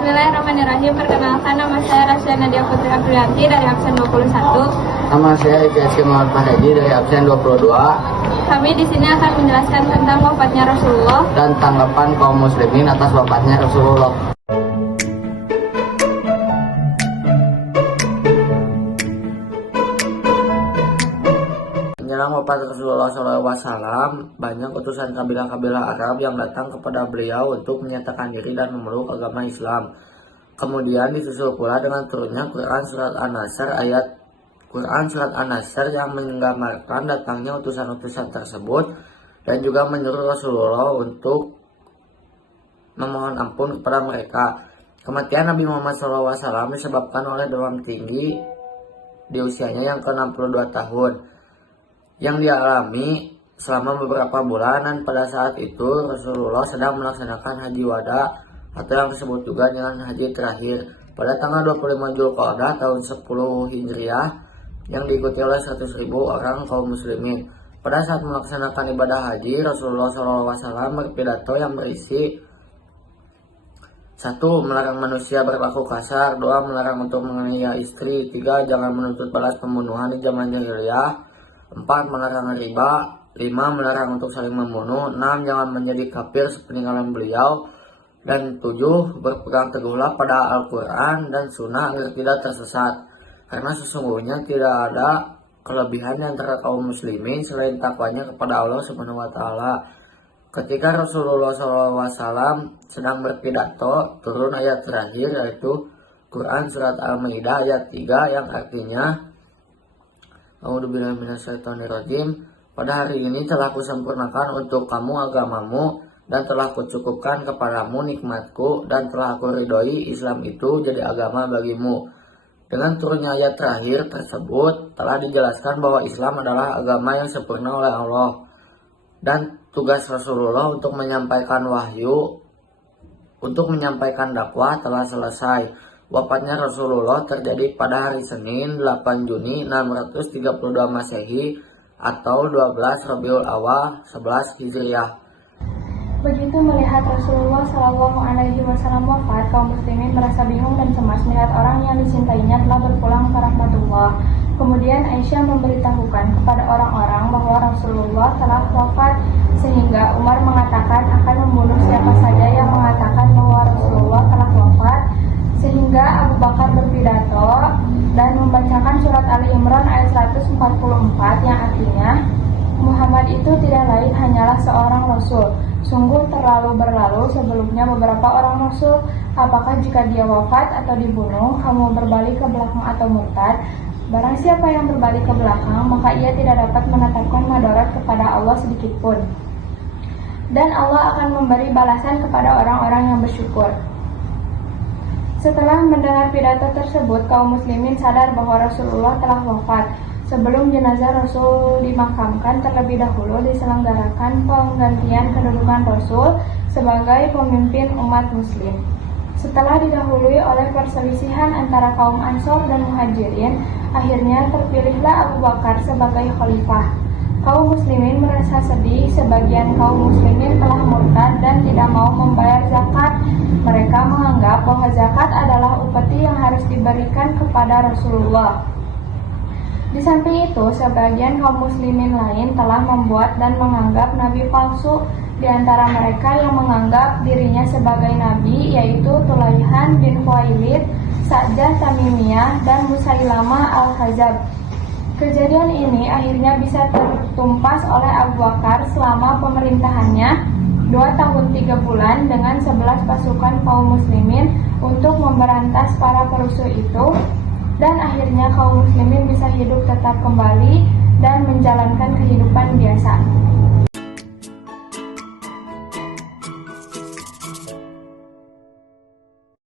Bismillahirrahmanirrahim. Perkenalkan, nama saya Rasya Nadia Putri Aprianti dari absen 21. Nama saya Ijazah Muhammad Fahedi dari absen 22. Kami di sini akan menjelaskan tentang wafatnya Rasulullah Dan tanggapan kaum muslimin atas wafatnya Rasulullah. Menjelang wafat Rasulullah SAW, banyak utusan kabilah-kabilah Arab yang datang kepada beliau untuk menyatakan diri dan memeluk agama Islam. Kemudian disusul pula dengan turunnya Quran Surat An-Nasr yang menggambarkan datangnya utusan-utusan tersebut dan juga menyuruh Rasulullah untuk memohon ampun kepada mereka. Kematian Nabi Muhammad SAW disebabkan oleh demam tinggi di usianya yang ke-62 tahun yang dia alami selama beberapa bulan, dan pada saat itu Rasulullah sedang melaksanakan haji wada atau yang disebut juga dengan haji terakhir pada tanggal 25 Dzulqa'dah tahun 10 Hijriah yang diikuti oleh 100.000 orang kaum muslimin. Pada saat melaksanakan ibadah haji, Rasulullah SAW berpidato yang berisi 1. Melarang manusia berlaku kasar. 2. Melarang untuk menganiaya istri. 3. Jangan menuntut balas pembunuhan di zaman jahiliyah. 4. Melarang riba. 5. Melarang untuk saling membunuh. 6. Jangan menjadi kafir sepeninggalan beliau. Dan 7. Berpegang teguhlah pada Al-Quran dan Sunnah agar tidak tersesat. Karena sesungguhnya tidak ada kelebihan antara kaum muslimin selain takwanya kepada Allah Subhanahu wa Ta'ala. Ketika Rasulullah SAW sedang berpidato, turun ayat terakhir yaitu Quran Surat Al-Maidah ayat 3 yang artinya A'udzubillahi minasyaitonirrajim. Pada hari ini telah kusempurnakan untuk kamu agamamu dan telah kucukupkan kepadamu nikmatku dan telah aku ridhoi Islam itu jadi agama bagimu. Dengan turunnya ayat terakhir tersebut telah dijelaskan bahwa Islam adalah agama yang sempurna oleh Allah dan tugas Rasulullah untuk menyampaikan wahyu, untuk menyampaikan dakwah telah selesai. Wafatnya Rasulullah terjadi pada hari Senin 8 Juni 632 Masehi atau 12 Rabiul Awal 11 Hijriah. Begitu melihat Rasulullah SAW wafat, kaum muslimin merasa bingung dan cemas melihat orang yang dicintainya telah berpulang ke rahmatullah. Kemudian Aisyah memberitahukan kepada orang-orang bahwa Rasulullah telah wafat, sehingga Umar mengatakan akan membunuh siapa saja yang mengatakan bahwa Rasulullah telah wafat, sehingga Abu Bakar berpidato dan membacakan surat Ali Imran ayat 144 yang artinya, Muhammad itu tidak lain hanyalah seorang Rasul. Sungguh terlalu berlalu sebelumnya beberapa orang Rasul. Apakah jika dia wafat atau dibunuh, kamu berbalik ke belakang atau murtad? Barang siapa yang berbalik ke belakang, maka ia tidak dapat menetapkan madarat kepada Allah sedikitpun. Dan Allah akan memberi balasan kepada orang-orang yang bersyukur. Setelah mendengar pidato tersebut, kaum muslimin sadar bahwa Rasulullah telah wafat. Sebelum jenazah Rasul dimakamkan, terlebih dahulu diselenggarakan penggantian kedudukan Rasul sebagai pemimpin umat muslim. Setelah didahului oleh perselisihan antara kaum Ansor dan Muhajirin, akhirnya terpilihlah Abu Bakar sebagai khalifah. Kaum muslimin merasa sedih, sebagian kaum muslimin telah murtad dan tidak mau membayar zakat. Mereka menganggap bahwa zakat adalah upeti yang harus diberikan kepada Rasulullah. Di samping itu, sebagian kaum muslimin lain telah membuat dan menganggap nabi palsu. Di antara mereka yang menganggap dirinya sebagai nabi yaitu Tulaihan bin Khuwailid, Sa'dah Tamimiyah, dan Musailamah al-Kadzab. Kejadian ini akhirnya bisa tertumpas oleh Abu Bakar selama pemerintahannya 2 tahun 3 bulan dengan 11 pasukan kaum muslimin untuk memberantas para perusuh itu. Dan akhirnya kaum muslimin bisa hidup tetap kembali dan menjalankan kehidupan biasa.